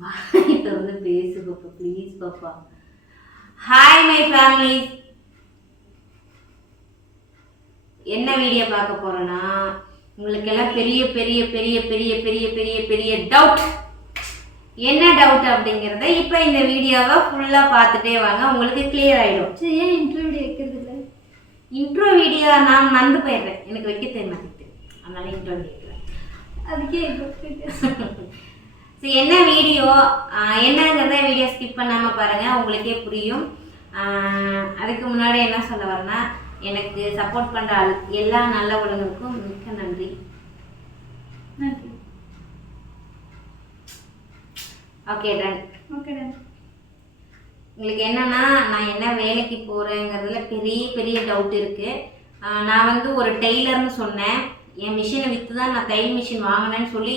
வாய் திறந்து பேசு பாப்பா, ப்ளீஸ் பாப்பா. Hi my family. என்ன வீடியோ பார்க்க போறேன்னா, உங்களுக்கு எல்லாம் பெரிய பெரிய பெரிய பெரிய பெரிய பெரிய பெரிய டவுட். என்ன டவுட் அப்படிங்கறத இப்ப இந்த வீடியோவை ஃபுல்லா பார்த்துட்டே வாங்க, உங்களுக்கு கிளியர் ஆயிடும். சரி, ஏன் இன்ட்ரோ வீடியோ வைக்கிறது இல்லை? இன்ட்ரோ வீடியோ நான் மறந்து போயிடுறேன், எனக்கு வைக்க தெரிய மாட்டேங்குது, அதனால இன்ட்ரோ வீடியோ அதுக்கே சரி. என்ன வீடியோ என்னங்கிறத வீடியோ ஸ்கிப் பண்ணாமல் பாருங்கள், உங்களுக்கே புரியும். அதுக்கு முன்னாடி என்ன சொல்ல வரேன்னா, எனக்கு சப்போர்ட் பண்ணுற எல்லா நல்ல உலகங்களுக்கும் மிக்க நன்றி. Okay done. உங்களுக்கு என்னன்னா, நான் என்ன வேலைக்கு போகிறேங்கிறதுல பெரிய பெரிய டவுட் இருக்குது. நான் வந்து ஒரு டெய்லர்னு சொன்னேன், என் மிஷினை விற்று தான் நான் தையல் மிஷின் வாங்கினேன்னு சொல்லி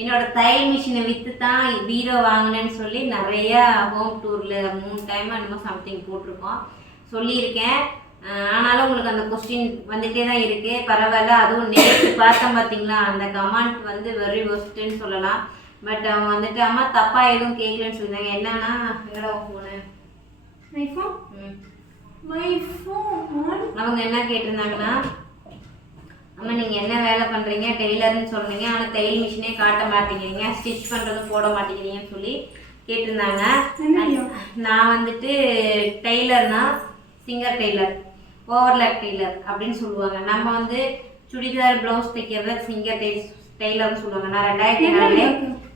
என்னோட தையல் மிஷினை விற்று தான் பீரோ வாங்கினேன்னு சொல்லி நிறைய ஹோம் டூரில் 3 டைம் என்னமோ சம்திங் போட்டிருக்கோம், சொல்லியிருக்கேன். ஆனாலும் உங்களுக்கு அந்த கொஸ்டின் வந்துகிட்டே தான் இருக்குது. பரவாயில்ல, அதுவும் நேற்று பார்த்தேன் பார்த்தீங்களா, அந்த கமெண்ட் வந்து வெரி ஒஸ்ட்டுன்னு சொல்லலாம். பட் அவங்க வந்துட்டு அம்மா தப்பாக எதுவும் கேட்கலன்னு சொல்லியிருந்தாங்க. என்னன்னா, எங்கடா ஃபோனு அவங்க என்ன கேட்டிருந்தாங்கன்னா, அம்மா நீங்கள் என்ன வேலை பண்ணுறீங்க, டெய்லர்னு சொல்கிறீங்க, ஆனால் தையல் மிஷினே காட்ட மாட்டேங்கிறீங்க, ஸ்டிச் பண்ணுறதும் போட மாட்டேங்கிறீங்கன்னு சொல்லி கேட்டிருந்தாங்க. நான் வந்துட்டு டெய்லர்னா சிங்கர் டெய்லர், ஓவர்லாக் டெய்லர் அப்படின்னு சொல்லுவாங்க. நம்ம வந்து சுடிதார் ப்ளவுஸ் தைக்கிறத சிங்கர் டெய்லர்னு சொல்லுவாங்க. நான் 2004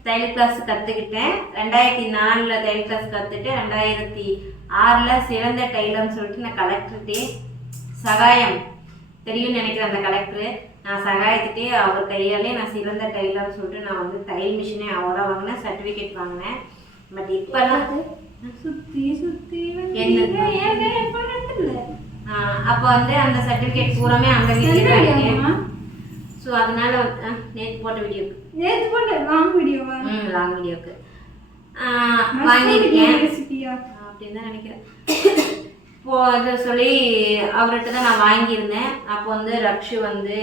தையல் கிளாஸ் கற்றுக்கிட்டேன், 2004 தையல் கிளாஸ் கற்றுட்டு 2006 சிறந்த டெய்லர்னு சொல்லிட்டு நான் கலெக்டர்கிட்டே சகாயம் தெரியும்னு நினைக்கிறேன். அந்த கலெக்டரு நான் சகாயத்துட்டே அவர் கையாலே நான் சிறந்த டெய்லர்னு சொல்லிட்டு நான் வந்து தையல் மிஷினே அவராக வாங்கினேன், சர்டிஃபிகேட் வாங்கினேன். பட் இப்போலாம் அப்போ வந்து அந்த சர்டிஃபிகேட் பூராமே அந்த வீட்டில் தான் இருக்கேன். ஸோ அதனால நேற்று போட்ட வீடியோக்கு லாங் வீடியோக்கு வாங்கியிருக்கேன் அப்படின்னு தான் நினைக்கிறேன். இப்போ அதை சொல்லி அவர்கிட்ட தான் நான் வாங்கியிருந்தேன். அப்போ வந்து ரக்ஷு வந்து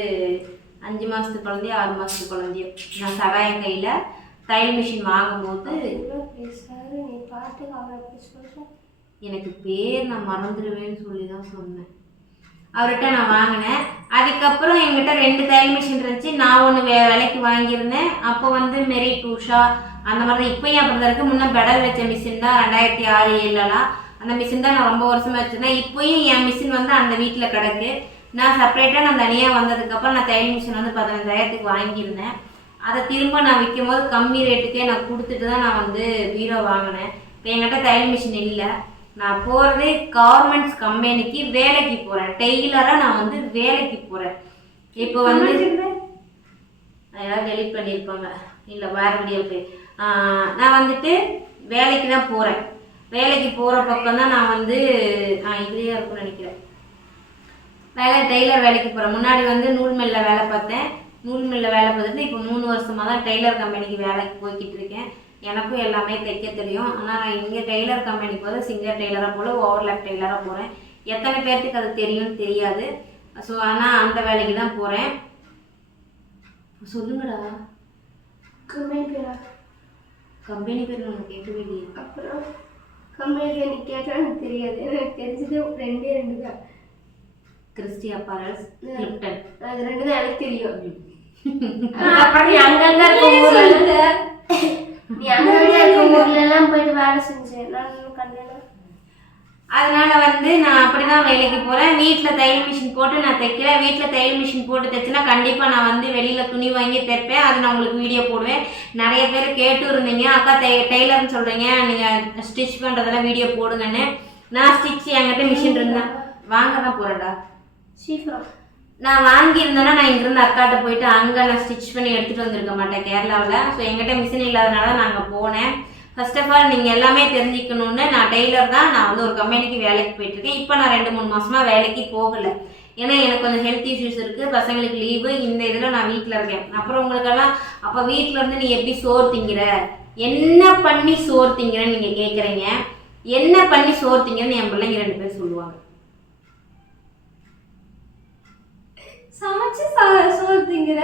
5 மாதத்து குழந்தையோ 6 மாதத்து குழந்தையோ நான் சகாயம் கையில் தையல் மிஷின் வாங்கும்போது எனக்கு பேர் நான் மறந்துடுவேன்னு சொல்லி தான் சொன்னேன். அவர்கிட்ட நான் வாங்கினேன். அதுக்கப்புறம் என்கிட்ட 2 தையல் மிஷின் இருந்துச்சு. நான் ஒன்று விலைக்கு வாங்கியிருந்தேன். அப்போ வந்து மெரிட் உஷா அந்த மாதிரி தான் இப்போயும் அப்படி தான் இருக்குது. முன்னே பெடல் வச்ச மிஷின் தான் 2006-07 அந்த மிஷின் தான் நான் ரொம்ப வருஷமாக வச்சுருந்தேன். இப்போயும் என் மிஷின் வந்து அந்த வீட்டில் கிடக்கு. நான் செப்பரேட்டாக நான் தனியாக வந்ததுக்கப்புறம் நான் தையல் மிஷின் வந்து 15,000க்கு வாங்கியிருந்தேன். அதை திரும்ப நான் விற்கும் போது கம்மி ரேட்டுக்கே நான் கொடுத்துட்டு தான் நான் வந்து பீரோ வாங்கினேன். இப்போ என்கிட்ட தையல் மிஷின் இல்லை. நான் போகிறது கார்மெண்ட்ஸ் கம்பெனிக்கு வேலைக்கு போகிறேன், டெய்லராக நான் வந்து வேலைக்கு போகிறேன். இப்போ வந்து ஏதாவது டெலிட் பண்ணியிருப்பாங்க, இல்லை வேறு வீடியோ போய் நான் வந்துட்டு வேலைக்கு தான் போகிறேன். வேலைக்கு போகிற பக்கம் தான் நான் வந்து இதுலேயே இருக்குன்னு நினைக்கிறேன். டெய்லர் வேலைக்கு போகிறேன். முன்னாடி வந்து நூல் மில்லில் வேலை பார்த்தேன். நூல் மில்லில் வேலை பார்த்துட்டு இப்போ 3 வருஷமாக தான் டெய்லர் கம்பெனிக்கு வேலைக்கு போய்கிட்டு இருக்கேன். எனக்கும் எல்லாமே தைக்க தெரியும். ஆனால் நான் இங்கே டெய்லர் கம்பெனிக்கு போது சிங்கர் டெய்லராக போல ஓவர்லாக் டெய்லராக போகிறேன். எத்தனை பேர்த்துக்கு அது தெரியும்னு தெரியாது. ஸோ ஆனால் அந்த வேலைக்கு தான் போகிறேன். சொல்லுங்கடா, கம்பெனி பேர் நான் கேட்கவே இல்லையே. அப்புறம் கம்பெனி பேர் நீ கேட்டால் எனக்கு தெரியாது. எனக்கு தெரிஞ்சது 2 தான், கிறிஸ்டி அப்பரல்ஸ், கிளிப்டன். அது 2 தான் எனக்கு தெரியும். அப்புறம் நீ அங்கங்கே ஊர்லாம் போயிட்டு வேலை செஞ்சேன் நான் கண்ணு. அதனால வந்து நான் அப்படிதான் வேலைக்கு போகிறேன். வீட்டில் தையல் மிஷின் போட்டு நான் தைக்கிறேன். வீட்டில் தையல் மிஷின் போட்டு தைச்சுன்னா கண்டிப்பாக நான் வந்து வெளியில் துணி வாங்கி தைப்பேன். அது நான் உங்களுக்கு வீடியோ போடுவேன். நிறைய பேர் கேட்டு இருந்தீங்க, அக்கா டெய்லர்னு சொல்கிறீங்க, நீங்கள் ஸ்டிச் பண்ணுறதெல்லாம் வீடியோ போடுங்கன்னு. நான் ஸ்டிச் என்கிட்ட மிஷின் இருந்தேன், வாங்க தான் போகிறேன்டா சீக்கிரம். நான் வாங்கியிருந்தேன்னா நான் இங்கேருந்து அக்காட்ட போயிட்டு அங்கே நான் ஸ்டிச் பண்ணி எடுத்துகிட்டு வந்திருக்க மாட்டேன் கேரளாவில். ஸோ என்கிட்ட மிஷின் இல்லாதனால நான் அங்கே போனேன். ஃபர்ஸ்ட் ஆஃப் ஆல் நீங்கள் எல்லாமே தெரிஞ்சுக்கணுன்னு, நான் டெய்லர் தான். நான் வந்து ஒரு கம்பெனிக்கு வேலைக்கு போயிட்டுருக்கேன். இப்போ நான் 2-3 மாதமாக வேலைக்கு போகலை. ஏன்னா எனக்கு கொஞ்சம் ஹெல்த் இஷ்யூஸ் இருக்குது, பசங்களுக்கு லீவு, இந்த இதில் நான் வீட்டில் இருக்கேன். அப்புறம் உங்களுக்கெல்லாம் அப்போ வீட்டில் இருந்து நீ எப்படி சோறு திங்கிற, என்ன பண்ணி சோறு திங்கிறேன்னு நீங்கள் கேட்குறீங்க. என்ன பண்ணி சோறு திங்கிறேன்னு என் பிள்ளைங்க 2 பேர் சொல்லுவாங்க. சமைச்சு சோறு திங்கிற,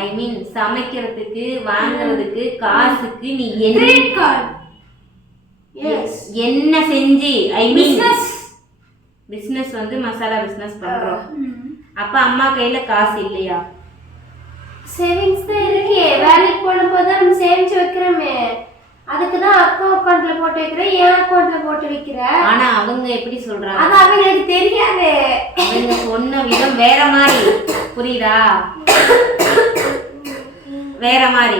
ஐ மீன் சமைக்கிறதுக்கு வாங்குறதுக்கு காசுக்கு நீ கிரெடிட் கார்டு. எஸ். என்ன செஞ்சு ஐ மீன் பிசினஸ் வந்து மசாலா பிசினஸ் பண்றோம். அப்ப அம்மா கையில காசு இல்லையா? சேவிங்ஸ் தான் இருக்கே. வேலைக்கு போடும்போது தான் நம்ம சேமிச்சு வைக்கிறோமே. அதுக்கு தான் அக்கா அக்கௌண்ட்ல போட்டு வைக்கிறேன், என் அக்கௌண்ட்ல போட்டு வைக்கிறேன். ஆனா அவங்க எப்படி சொல்றாங்க? அது அவங்களுக்கு தெரியாது. அவங்க சொன்ன விதம் வேற மாதிரி, புரியுதா? வேற மாதிரி.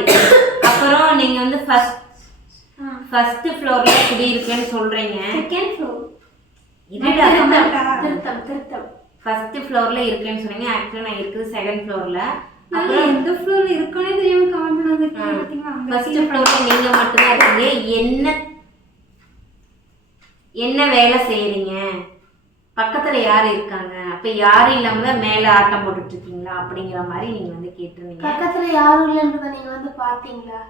அப்புறம் நீங்க வந்து ஃபர்ஸ்ட் ஃப்ளோர்ல குடியிருக்கேன்னு சொல்றீங்க. Second floor. இதுடா திருத்தம். ஃபர்ஸ்ட் ஃப்ளோர்ல இருக்கேன்னு சொன்னீங்க. ஆக்சுவலா நான் இருக்குது செகண்ட் ஃப்ளோர்ல. அப்புறம் எந்த ஃப்ளோர்ல இருக்கோனே தெரியாம கமெண்ட் பண்ணாதீங்க. ஃபர்ஸ்ட் ஃப்ளோர்ல நீங்க மட்டும் தான் இருக்கீங்க. என்ன வேலை செய்யறீங்க? பக்கத்துல யாரு இருக்காங்க? அப்ப யாரும் இல்லாம தான் மேல ஆட்டம் போட்டுட்டு இருக்கீங்களா அப்படிங்கிற மாதிரி நீங்க வந்து கேட்டுருந்தீங்க. பக்கத்துல யாரும் இல்லன்றத நீங்க வந்து பாத்தீங்களா?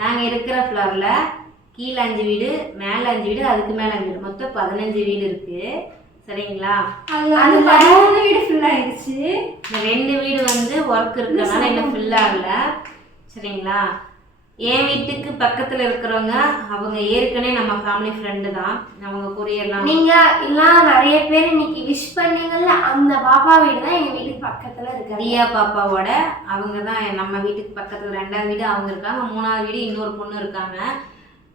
நாங்க இருக்கிற ஃப்ளோர்ல கீழே 5 வீடு, மேல 5 வீடு, அதுக்கு மேல 5 வீடு, மொத்தம் 15 வீடு இருக்கு. சரிங்களா? அது 13 வீடு ஃபில் ஆயிடுச்சு. இந்த 2 வீடு வந்து ஒர்க் இருக்கனால இன்னும் ஃபில் ஆகல. சரிங்களா? என் வீட்டுக்கு பக்கத்துல இருக்கிறவங்க அவங்க ஏற்கனவே நம்ம ஃபேமிலி ஃப்ரெண்டு தான். அவங்க கொரியர்லாம் நீங்க எல்லாம் நிறைய பேர் இன்னைக்கு விஷ் பண்ணீங்கல்ல, அந்த பாப்பா வீடு தான் எங்க வீட்டுக்கு பக்கத்துல இருக்கு. ரியா பாப்பாவோட அவங்க தான் நம்ம வீட்டுக்கு பக்கத்துல 2வது வீடு அவங்க இருக்காங்க. 3வது வீடு இன்னொரு பொண்ணு இருக்காங்க.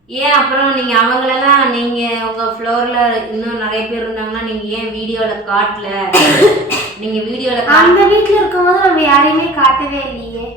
ஏன் அப்புறம் நீங்க அவங்களெல்லாம் நீங்க உங்க ஃப்ளோர்ல இன்னும் நிறைய பேர் இருந்தாங்கன்னா நீங்க ஏன் வீடியோல காட்டல? நீங்க வீடியோல அந்த வீட்டுல இருக்கும்போது நம்ம யாரையுமே காட்டவே இல்லையே.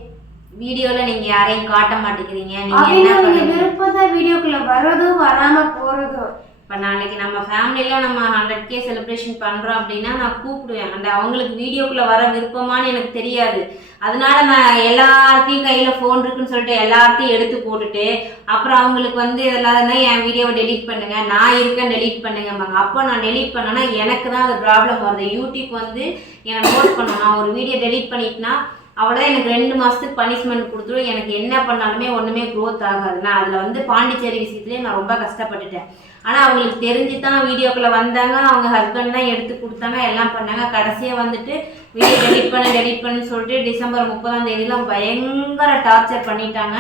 வீடியோல நீங்க யாரையும் காட்ட மாட்டேங்கிறீங்க. நீங்க என்ன பண்ணுவீங்க? விருப்பம் தான் வீடியோக்குள்ள வர்றதும் வராம போறதும். இப்போ நாளைக்கு நம்ம ஃபேமிலியில் நம்ம 100K செலிப்ரேஷன் பண்ணுறோம் அப்படின்னா நான் கூப்பிடுவேன். அந்த அவங்களுக்கு வீடியோக்குள்ளே வர விருப்பமானு எனக்கு தெரியாது. அதனால நான் எல்லாத்தையும் கையில் ஃபோன் இருக்குன்னு சொல்லிட்டு எல்லாத்தையும் எடுத்து போட்டுட்டு அப்புறம் அவங்களுக்கு வந்து இதெல்லாம் என் வீடியோவை டெலீட் பண்ணுங்க, நான் இருக்கேன் டெலீட் பண்ணுங்கம்பாங்க. அப்போ நான் டெலீட் பண்ணேன்னா எனக்கு தான் அது ப்ராப்ளம் வருது. யூடியூப் வந்து என்னை நோட் பண்ணணும். நான் ஒரு வீடியோ டெலீட் பண்ணிட்டுனா அவ்வளோதான், எனக்கு 2 மாதத்துக்கு பனிஷ்மெண்ட் கொடுத்துரும். எனக்கு என்ன பண்ணாலுமே ஒன்றுமே க்ரோத் ஆகாது. நான் அதில் வந்து பாண்டிச்சேரி விஷயத்துலேயே நான் ரொம்ப கஷ்டப்பட்டுட்டேன். ஆனால் அவங்களுக்கு தெரிஞ்சு தான் வீடியோக்குள்ளே வந்தாங்க. அவங்க ஹஸ்பண்ட் தான் எடுத்து கொடுத்தாங்க, எல்லாம் பண்ணாங்க. கடைசியாக வந்துட்டு வீடியோ டெலிட் பண்ணுன்னு சொல்லிட்டு டிசம்பர் 30ஆம் தேதியெலாம் பயங்கர டார்ச்சர் பண்ணிட்டாங்க.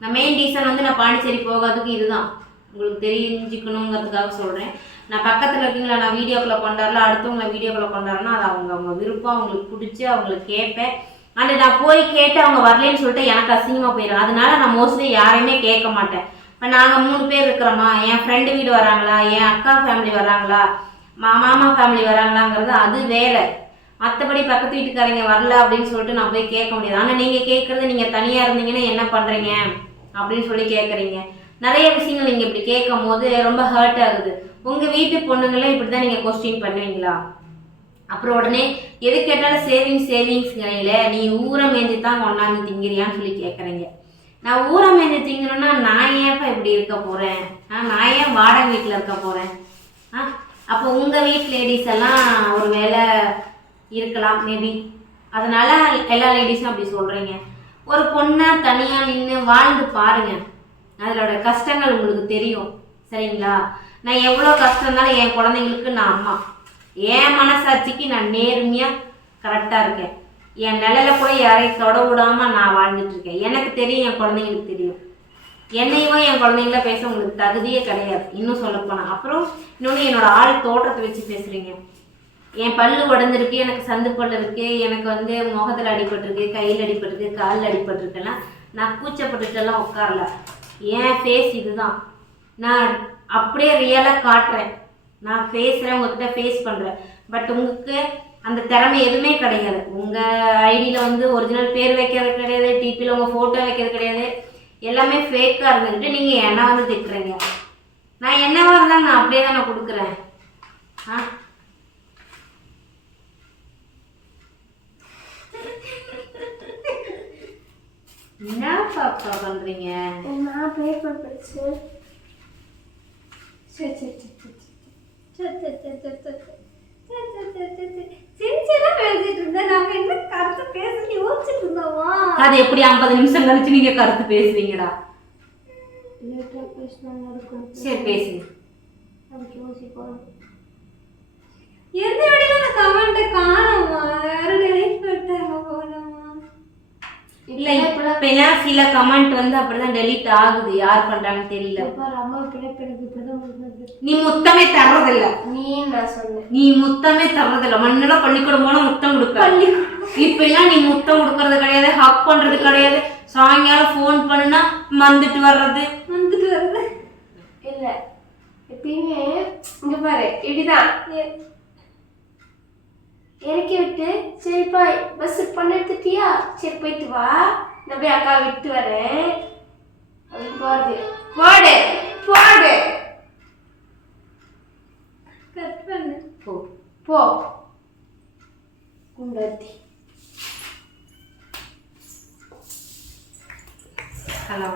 நான் மெயின் ரீசன் வந்து நான் பாண்டிச்சேரி போகாததுக்கு இதுதான், உங்களுக்கு தெரிஞ்சுக்கணுங்கிறதுக்காக சொல்கிறேன். நான் பக்கத்தில் இருக்கீங்களா, நான் வீடியோக்குள்ளே கொண்டாடல, அடுத்தவங்களை வீடியோக்குள்ளே கொண்டாடுறேன்னா அது அவங்க விருப்பம், அவங்களுக்கு பிடிச்சி அவங்களுக்கு கேட்பேன். அந்த நான் போய் கேட்டு அவங்க வரலன்னு சொல்லிட்டு எனக்கு அசிங்கமாக போயிடும். அதனால நான் மோஸ்ட்லி யாரையுமே கேட்க மாட்டேன். இப்போ நாங்கள் 3 பேர் இருக்கிறோமா, என் ஃப்ரெண்டு வீடு வராங்களா, என் அக்கா ஃபேமிலி வராங்களா, மாமா ஃபேமிலி வராங்களாங்கிறது அது வேலை. மற்றபடி பக்கத்து வீட்டுக்காரங்க வரல அப்படின்னு சொல்லிட்டு நான் போய் கேட்க முடியாது. ஆனால் நீங்கள் கேட்குறது நீங்கள் தனியாக இருந்தீங்கன்னா என்ன பண்ணுறீங்க அப்படின்னு சொல்லி கேட்குறீங்க. நிறைய விஷயங்கள் நீங்கள் இப்படி கேட்கும் போது ரொம்ப ஹர்ட் ஆகுது. உங்கள் வீட்டு பொண்ணுங்களே இப்படி தான் நீங்கள் கொஸ்டின் பண்ணுவீங்களா? அப்புறம் உடனே எது கேட்டாலும் சேவிங்ஸ்ங்கிறீங்களே, நீ ஊரை மேய்ஞ்சி தான் கொண்டாந்து திங்கிறியான்னு சொல்லி கேட்குறீங்க. நான் ஊரை மேய்ஞ்சி திங்கணும்னா நான் ஏன்ப்பா இப்படி இருக்க போகிறேன்? நான் ஏன் வாடகை வீட்டில் இருக்க போகிறேன்? அப்போ உங்கள் வீட்டு லேடிஸ் எல்லாம் ஒரு வேலை இருக்கலாம் மேபி. அதனால எல்லா லேடிஸும் அப்படி சொல்கிறீங்க. ஒரு பொண்ணை தனியாக நின்று வாழ்ந்து பாருங்க, அதோட கஷ்டங்கள் உங்களுக்கு தெரியும். சரிங்களா? நான் எவ்வளோ கஷ்டம் இருந்தாலும் என் குழந்தைங்களுக்கு நான் அம்மா, என் மனசாட்சிக்கு நான் நேர்மையாக கரெக்டாக இருக்கேன். என் நிலையில கூட யாரையும் தொட விடாமல் நான் வாழ்ந்துட்டு இருக்கேன். எனக்கு தெரியும், என் குழந்தைங்களுக்கு தெரியும். என்னையும் என் குழந்தைங்கள பேச உங்களுக்கு தகுதியே கிடையாது, இன்னும் சொல்லப்போனால். அப்புறம் இன்னொன்று, என்னோட ஆள் தோற்றத்தை வச்சு பேசுகிறீங்க. என் பல்லு உடஞ்சிருக்கு, எனக்கு சந்து பல்லு இருக்குது, எனக்கு வந்து முகத்தில் அடிபட்டிருக்கு, கையில் அடிபட்டிருக்கு, காலில் அடிபட்டிருக்கெல்லாம் நான் கூச்சப்பட்டுட்டெல்லாம் உட்காரல. என் ஃபேஸ் இதுதான், நான் அப்படியே ரியலாக காட்டுறேன். நான் பேசுகிறேன், உங்ககிட்ட ஃபேஸ் பண்ணுறேன். பட் உங்களுக்கு அந்த திறமை எதுவுமே கிடையாது. உங்கள் ஐடியில் வந்து ஒரிஜினல் பேர் வைக்கிறது கிடையாது, டிபியில் உங்கள் ஃபோட்டோ வைக்கிறது கிடையாது. எல்லாமே ஃபேக்காக இருந்துக்கிட்டு நீங்கள் என்ன வந்து திட்டுறீங்க. நான் என்னவா இருந்தால் நான் அப்படியே தான் நான் கொடுக்குறேன். என்ன பாப்பா பண்ணுறீங்க? நான் பேப்பர் படிச்சு அது எப்படி 50 நிமிஷம் கழிச்சு நீங்க கருத்து பேசுவீங்கடா? சரி பேசுங்க. எந்த இடையில அந்த கமெண்ட்டை காணோமா? யாரும் டெலீட் பண்ணிட்டாங்க போலமா? இல்லை இப்பெல்லாம் சில கமெண்ட் வந்து அப்படிதான் டெலீட் ஆகுது, யார் பண்றாங்கன்னு தெரியல. அம்மா இப்பதான் நீ முத்தமே தர்றதில்ல. நான் சொன்னேன் நீ முத்தமே தர்றதில்ல. மண்ணெல்லாம் பள்ளிக்கூடம் போனா முத்தம் கொடுப்ப. இப்பெல்லாம் நீ முத்தம் கொடுக்கறது கிடையாது, ஹக் பண்றது கிடையாது. சாயங்காலம் ஃபோன் பண்ணுனா வந்துட்டு வர்றது. இல்ல எப்பயுமே இங்க பாரு இப்படிதான் இறக்கி விட்டு, சரிப்பா பஸ் பண்ண எடுத்துட்டியா, சரி போயிட்டு வா, நான் போய் அக்கா விட்டு வரேன் அப்படின்னு போறது. போடு போடு கட் பண்ணு. போ போ குண்டாத்தி. ஹலோ